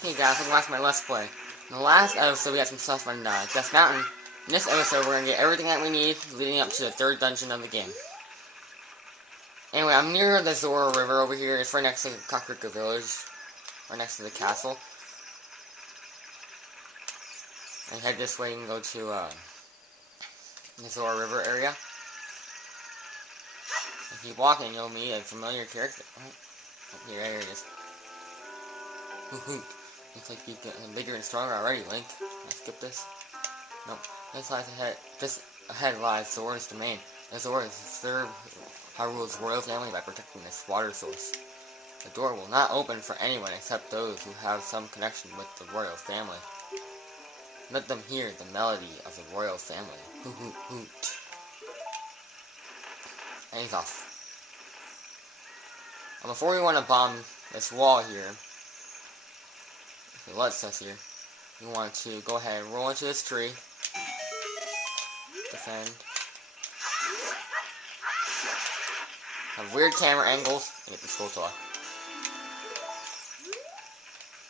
Hey guys, welcome back to my Let's Play. In the last episode, we got some stuff on Death Mountain. In this episode, we're going to get everything that we need leading up to the third dungeon of the game. Anyway, I'm near the Zora River over here. It's right next to Kakarika Village. Right next to the castle. And head this way and go to the Zora River area. And keep walking, you'll meet a familiar character. Oh, here it is. Looks like you get bigger and stronger already, Link. Can I skip this? Nope. Just ahead lies Zora's domain. The Zora serve Hyrule's royal family by protecting this water source. The door will not open for anyone except those who have some connection with the royal family. Let them hear the melody of the royal family. Hoot hoot hoot. And he's off. And before we want to bomb this wall here, what it says here, you want to go ahead and roll into this tree, defend, have weird camera angles, and get the skulltula.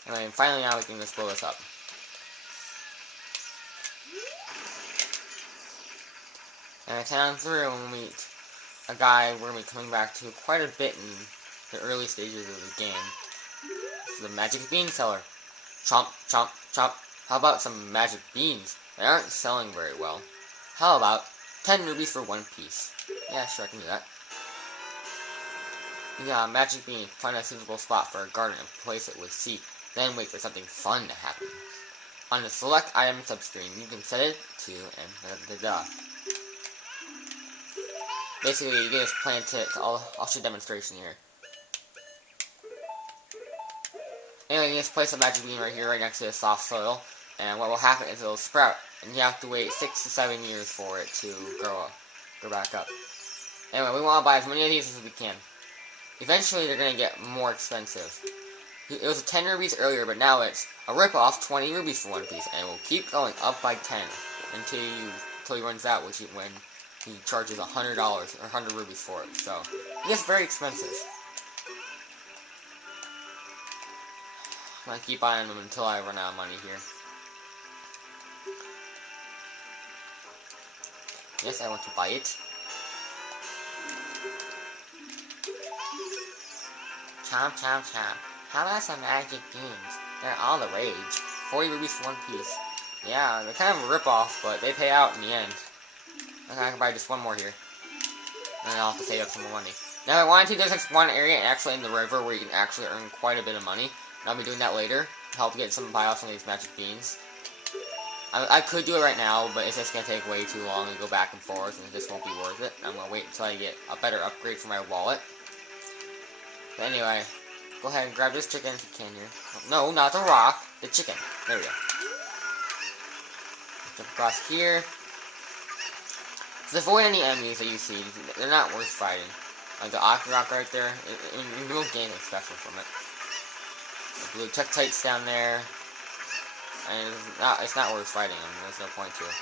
And then finally now we can just blow this up. And down through and we meet a guy we're going to be coming back to quite a bit in the early stages of the game. This is the magic bean seller. Chomp, chomp, chomp. How about some magic beans? They aren't selling very well. How about 10 rubies for one piece? Yeah, sure, I can do that. Yeah, magic bean. Find a suitable spot for a garden and place it with seed. Then wait for something fun to happen. On the select item subscreen, you can set it to and da-da-da. Basically, you can just plant it. I'll show a demonstration here. Anyway, you just place a magic bean right here, right next to the soft soil, and what will happen is it'll sprout, and you have to wait 6 to 7 years for it to grow back up. Anyway, we want to buy as many of these as we can. Eventually, they're going to get more expensive. It was 10 rubies earlier, but now it's a rip-off 20 rubies for one piece, and it will keep going up by 10 until he runs out, when he charges $100 or 100 rubies for it. So, it gets very expensive. I'm gonna keep buying them until I run out of money here. Yes, I want to buy it. Chomp, chomp, chomp. How about some magic beans? They're all the rage. 40 rubies for one piece. Yeah, they're kind of a rip-off, but they pay out in the end. Okay, I can buy just one more here. And then I'll have to save up some more money. Now, if I wanted to, there's this one area actually in the river where you can actually earn quite a bit of money. And I'll be doing that later to help buy off some of these magic beans. I could do it right now, but it's just going to take way too long to go back and forth, and it just won't be worth it. I'm going to wait until I get a better upgrade for my wallet. But anyway, go ahead and grab this chicken if you can here. No, not the rock. The chicken. There we go. Jump across here. Just avoid any enemies that you see. They're not worth fighting. Like the Aqua Rock right there. You won't gain anything special from it. The blue Tektites down there. And it's not worth fighting them. There's no point to it.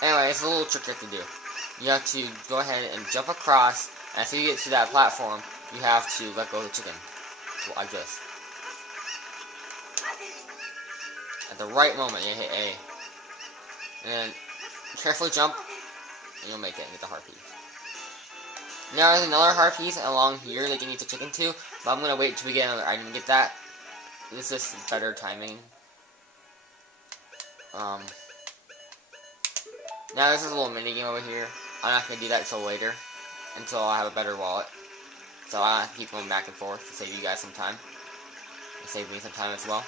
Anyway, it's a little trick you have to do. You have to go ahead and jump across. And as you get to that platform, you have to let go of the chicken. Like this. At the right moment, you hit A. And then carefully jump. And you'll make it and get the heart piece. Now there's another heart piece along here that you need to chicken to, but I'm gonna wait until we get another item to get that. This is better timing. Now this is a little mini game over here. I'm not gonna do that until later, until I have a better wallet. So I have to keep going back and forth to save you guys some time. And save me some time as well.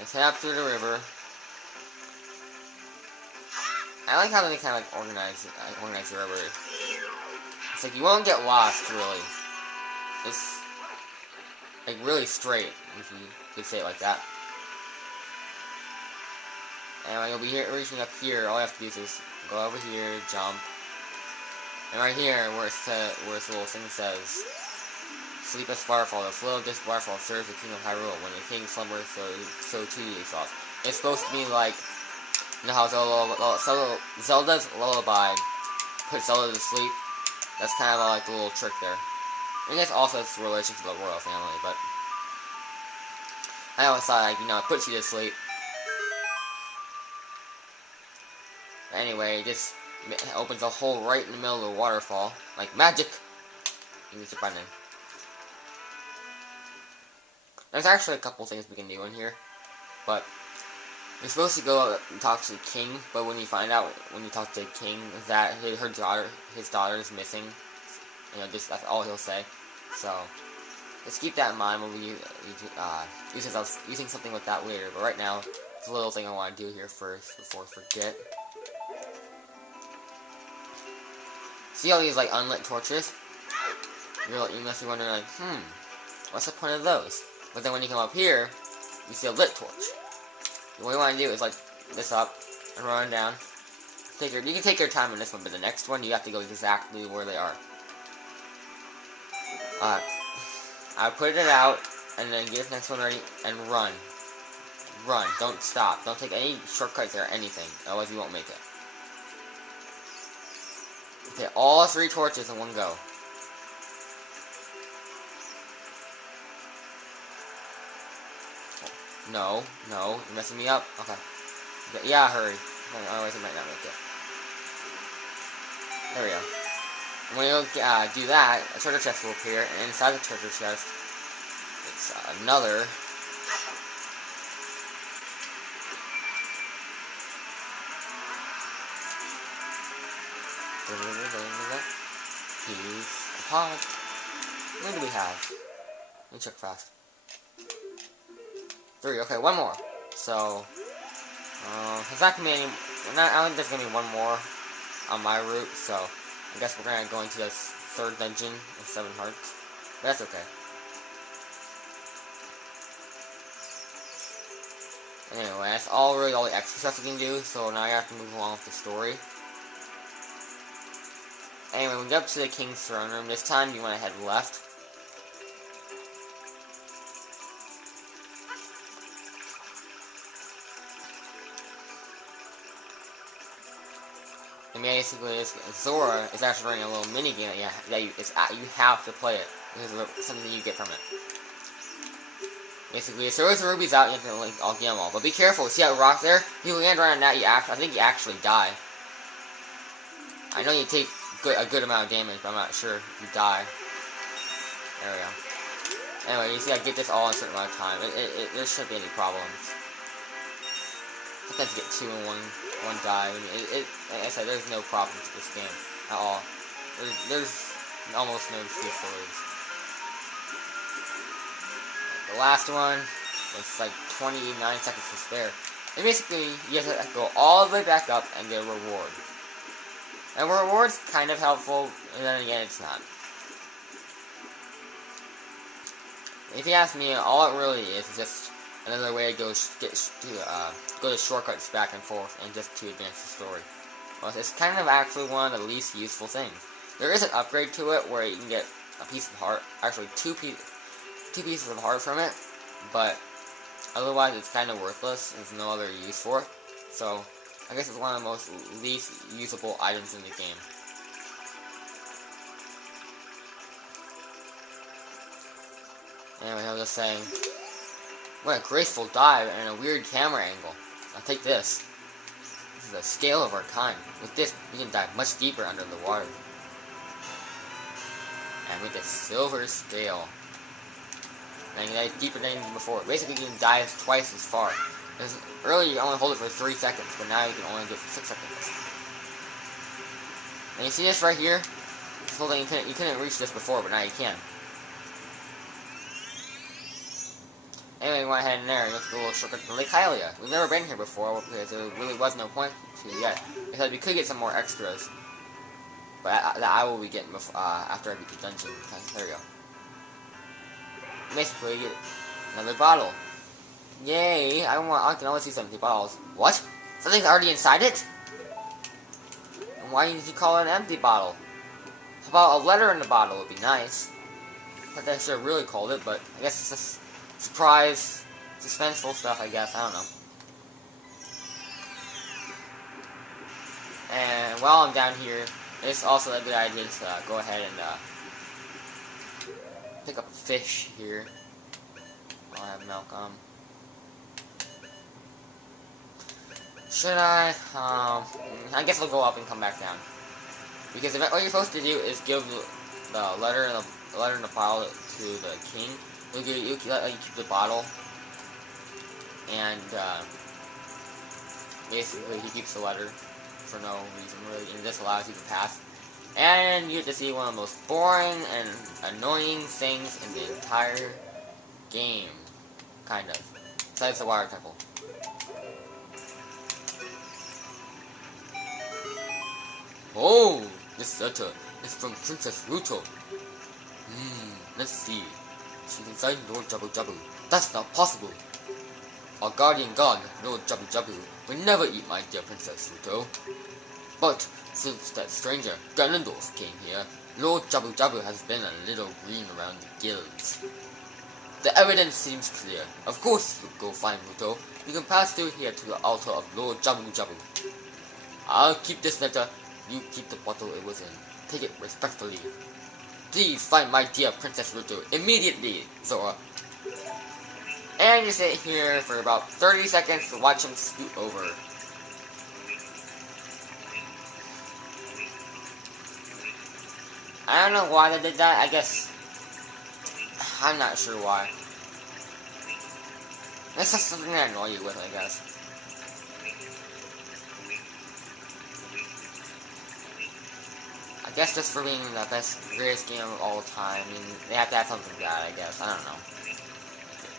Let's head up through the river. I like how they kind of like organize the river. It's like you won't get lost, really. It's like really straight, if you could say it like that. And you'll be reaching up here. All you have to do is just go over here, jump, and right here, where this little thing says, "Sleepless waterfall. The flow of this waterfall serves the king of Hyrule. When the king slumbers, so too he falls." It's supposed to be like. You know how Zelda's lullaby puts Zelda to sleep? That's kind of like a little trick there. I guess also it's relation to the royal family, but I always thought, like, you know, it puts you to sleep. But anyway, it just opens a hole right in the middle of the waterfall. Like magic! You need to find in. There's actually a couple things we can do in here, but you're supposed to go and talk to the king, but when you find out, when you talk to the king, that his daughter is missing, you know, just that's all he'll say. So, let's keep that in mind when we using something like that later. But right now, it's a little thing I want to do here first before I forget. See all these like unlit torches? You must be wondering like, what's the point of those? But then when you come up here, you see a lit torch. What you want to do is like this up and run down. You can take your time on this one, but the next one you have to go exactly where they are. I put it out and then get the next one ready and run. Run. Don't stop. Don't take any shortcuts or anything, otherwise you won't make it. Okay, all 3 torches in one go. No, you're messing me up. Okay. Yeah, hurry. Otherwise I might not make it. There we go. When you do that, a treasure chest will appear, and inside the treasure chest, it's another piece of pot. What do we have? Let me check fast. 3. Okay, 1 more. So, it's not gonna be any. I don't think there's gonna be 1 more on my route. So, I guess we're gonna go into the 3rd dungeon of 7 hearts. But that's okay. Anyway, that's all the extra stuff we can do. So now I have to move along with the story. Anyway, we get up to the king's throne room. This time, you want to head left. And basically, Zora is actually running a little mini game that you have to play it. There's something you get from it. Basically, as soon as the ruby's out, you have to like all get them all. But be careful. See that rock there? If you land right on that, I think you actually die. I know you take a good amount of damage, but I'm not sure if you die. There we go. Anyway, you see I get this all in a certain amount of time. There shouldn't be any problems. Sometimes you get 2 in one dive. Like I said, there's no problems with this game at all. There's almost no excuse for lose. The last one, it's like 29 seconds to spare. And basically, you have to go all the way back up and get a reward. And the reward's kind of helpful, and then again, it's not. If you ask me, all it really is just another way to go to shortcuts back and forth, and just to advance the story. Well, it's kind of actually one of the least useful things. There is an upgrade to it where you can get a piece of heart, actually two pieces of heart from it, but otherwise it's kind of worthless. There's no other use for it. So I guess it's one of the most least usable items in the game. Anyway, I was just saying, what a graceful dive and a weird camera angle. I'll take this. This is the scale of our time. With this, we can dive much deeper under the water. And with this silver scale, and you dive deeper than before. Basically, you can dive twice as far. Because earlier you only hold it for 3 seconds, but now you can only do it for 6 seconds. And you see this right here? This whole thing, you couldn't reach this before, but now you can. Anyway, we went ahead in there and looked at the little shortcut to Lake Hylia. We've never been here before because there really was no point to yet. Because we could get some more extras, but that I will be getting before, after I beat the dungeon. Okay, there we go. Basically, you get another bottle. Yay! I can only see 70 bottles. What? Something's already inside it? And why did you call it an empty bottle? How about a letter in the bottle would be nice. I thought I should have really called it, but I guess it's just surprise, suspenseful stuff, I guess. I don't know. And while I'm down here, it's also a good idea to go ahead and pick up a fish here. I'll have milk. Should I? I guess I'll go up and come back down. Because what you're supposed to do is give the letter in the bottle to the king. You keep the bottle, and basically he keeps the letter for no reason really, and this allows you to pass. And you get to see one of the most boring and annoying things in the entire game, kind of, besides the water temple. Oh, this letter is from Princess Ruto. Let's see. She's inside Lord Jabu Jabu. That's not possible. Our guardian god, Lord Jabu Jabu, would never eat my dear Princess Ruto. But since that stranger, Ganondorf, came here, Lord Jabu Jabu has been a little green around the gills. The evidence seems clear. Of course you go find Ruto. You can pass through here to the altar of Lord Jabu Jabu. I'll keep this letter. You keep the bottle it was in. Take it respectfully. Please find my dear Princess Ruto immediately, Zora. And you sit here for about 30 seconds to watch him scoot over. I don't know why they did that. I guess I'm not sure why. That's just something to annoy you with, I guess. I guess just for being the greatest game of all time, I mean, they have to have something bad, I guess. I don't know.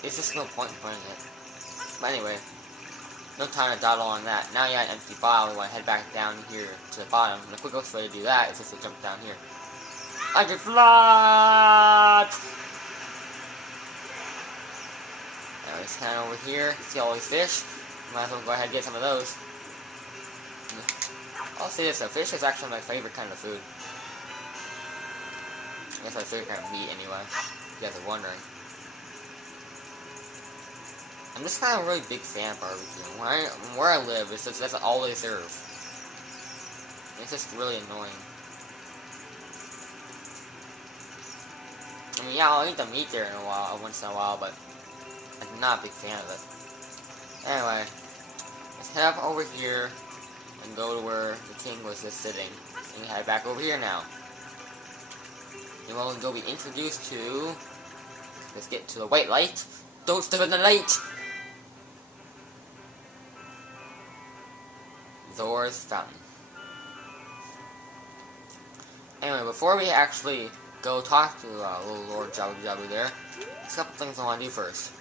It's just no point in playing it. But anyway, no time to dawdle on that. Now you got an empty bottle, we want to head back down here to the bottom. And the quickest way to do that is just to jump down here. I can fly! Now we stand over here, see all these fish. Might as well go ahead and get some of those. I'll say this, a fish is actually my favorite kind of food. I guess my favorite kind of meat anyway, if you guys are wondering. I'm just kind of a really big fan of barbecue. Where I live, it's just, that's all they serve. It's just really annoying. I mean, yeah, I'll eat the meat there once in a while, but I'm not a big fan of it. Anyway, let's head up over here and go to where the king was just sitting. And we head back over here now. And we'll go be introduced to... Let's get to the white light. Don't step in the light! Zora's Fountain. Anyway, before we actually go talk to little Lord Jabu Jabu there, there's a couple things I want to do first.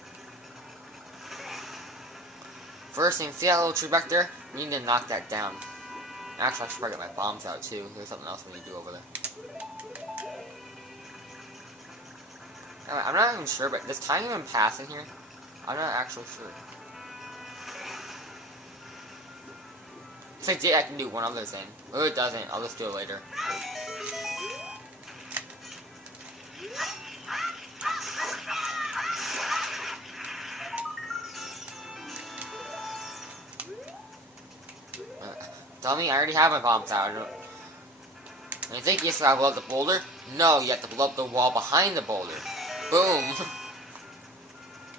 First thing, see that little tree back there? We need to knock that down. Actually, I should probably get my bombs out too. There's something else we need to do over there. Anyway, I'm not even sure, but does time even pass in here? I'm not actually sure. If I did, I can do one other thing. If it doesn't, I'll just do it later. Tell me, I already have my bombs out. And you think you have to blow up the boulder? No, you have to blow up the wall behind the boulder. Boom!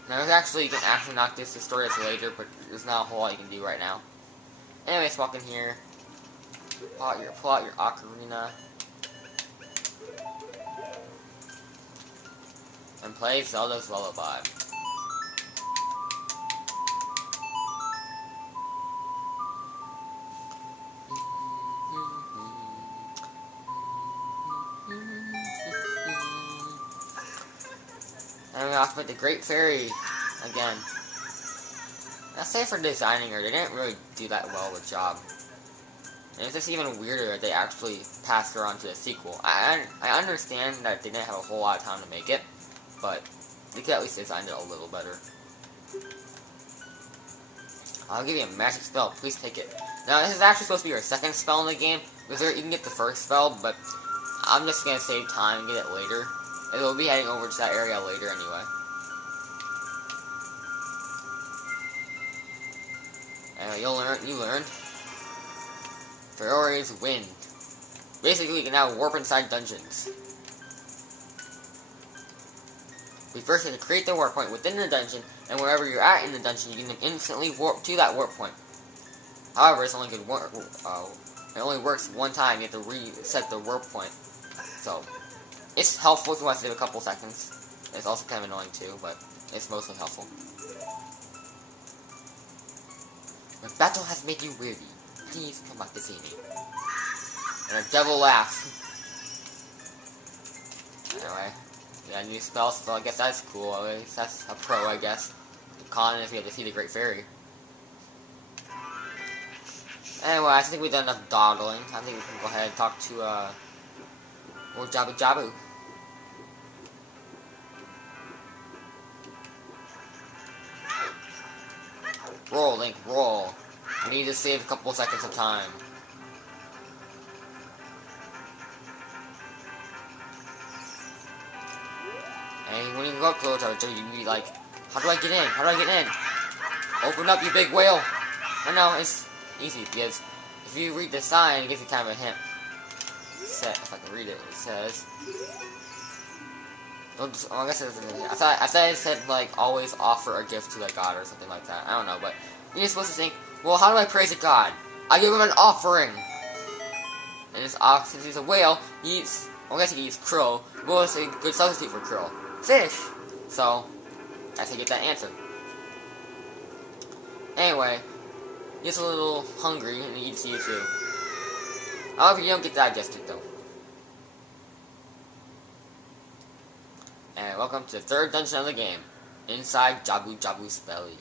Now, you can actually knock this, destroy this later, but there's not a whole lot you can do right now. Anyways, walk in here. Pull out your ocarina. And play Zelda's Lullaby. And we're off with the Great Fairy again. I'll say for designing her, they didn't really do that well of a job. And it's just even weirder that they actually passed her on to a sequel. I understand that they didn't have a whole lot of time to make it, but they could at least design it a little better. I'll give you a magic spell, please take it. Now this is actually supposed to be your second spell in the game, because you can get the first spell, but I'm just going to save time and get it later. And we'll be heading over to that area later anyway. Anyway, you learned Farore's Wind. Basically, you can now warp inside dungeons. We first have to create the warp point within the dungeon, and wherever you're at in the dungeon, you can instantly warp to that warp point. However, it's only good work. It only works one time. You have to reset the warp point. So, it's helpful if you want to save a couple seconds. It's also kind of annoying too, but it's mostly helpful. The battle has made you weary. Please come back to see me. And a devil laughs. Anyway, yeah, new spells, so I guess that's cool. At least that's a pro, I guess. The con is we have to see the Great Fairy. Anyway, I think we've done enough dawdling. I think we can go ahead and talk to, old Jabu Jabu. Roll, Link, roll. We need to save a couple seconds of time. And when you go up to the you be like, how do I get in? How do I get in? Open up, you big whale! I know, it's easy, because if you read the sign, it gives you kind of a hint. If I can read it, it says... Oh, I guess it doesn't. I thought it said, like, always offer a gift to a god or something like that. I don't know, but you're supposed to think, well, how do I praise a god? I give him an offering! And this ox, since he's a whale, he eats, well, I guess he eats krill. Well, it's a good substitute for krill. Fish! So, that's how you get that answer. Anyway, he gets a little hungry and he eats you too. However, you don't get digested though. And welcome to the third dungeon of the game, inside Jabu Jabu's belly.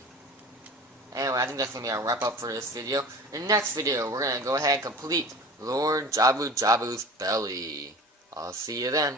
Anyway, I think that's going to be our wrap up for this video. In the next video, we're going to go ahead and complete Lord Jabu Jabu's belly. I'll see you then.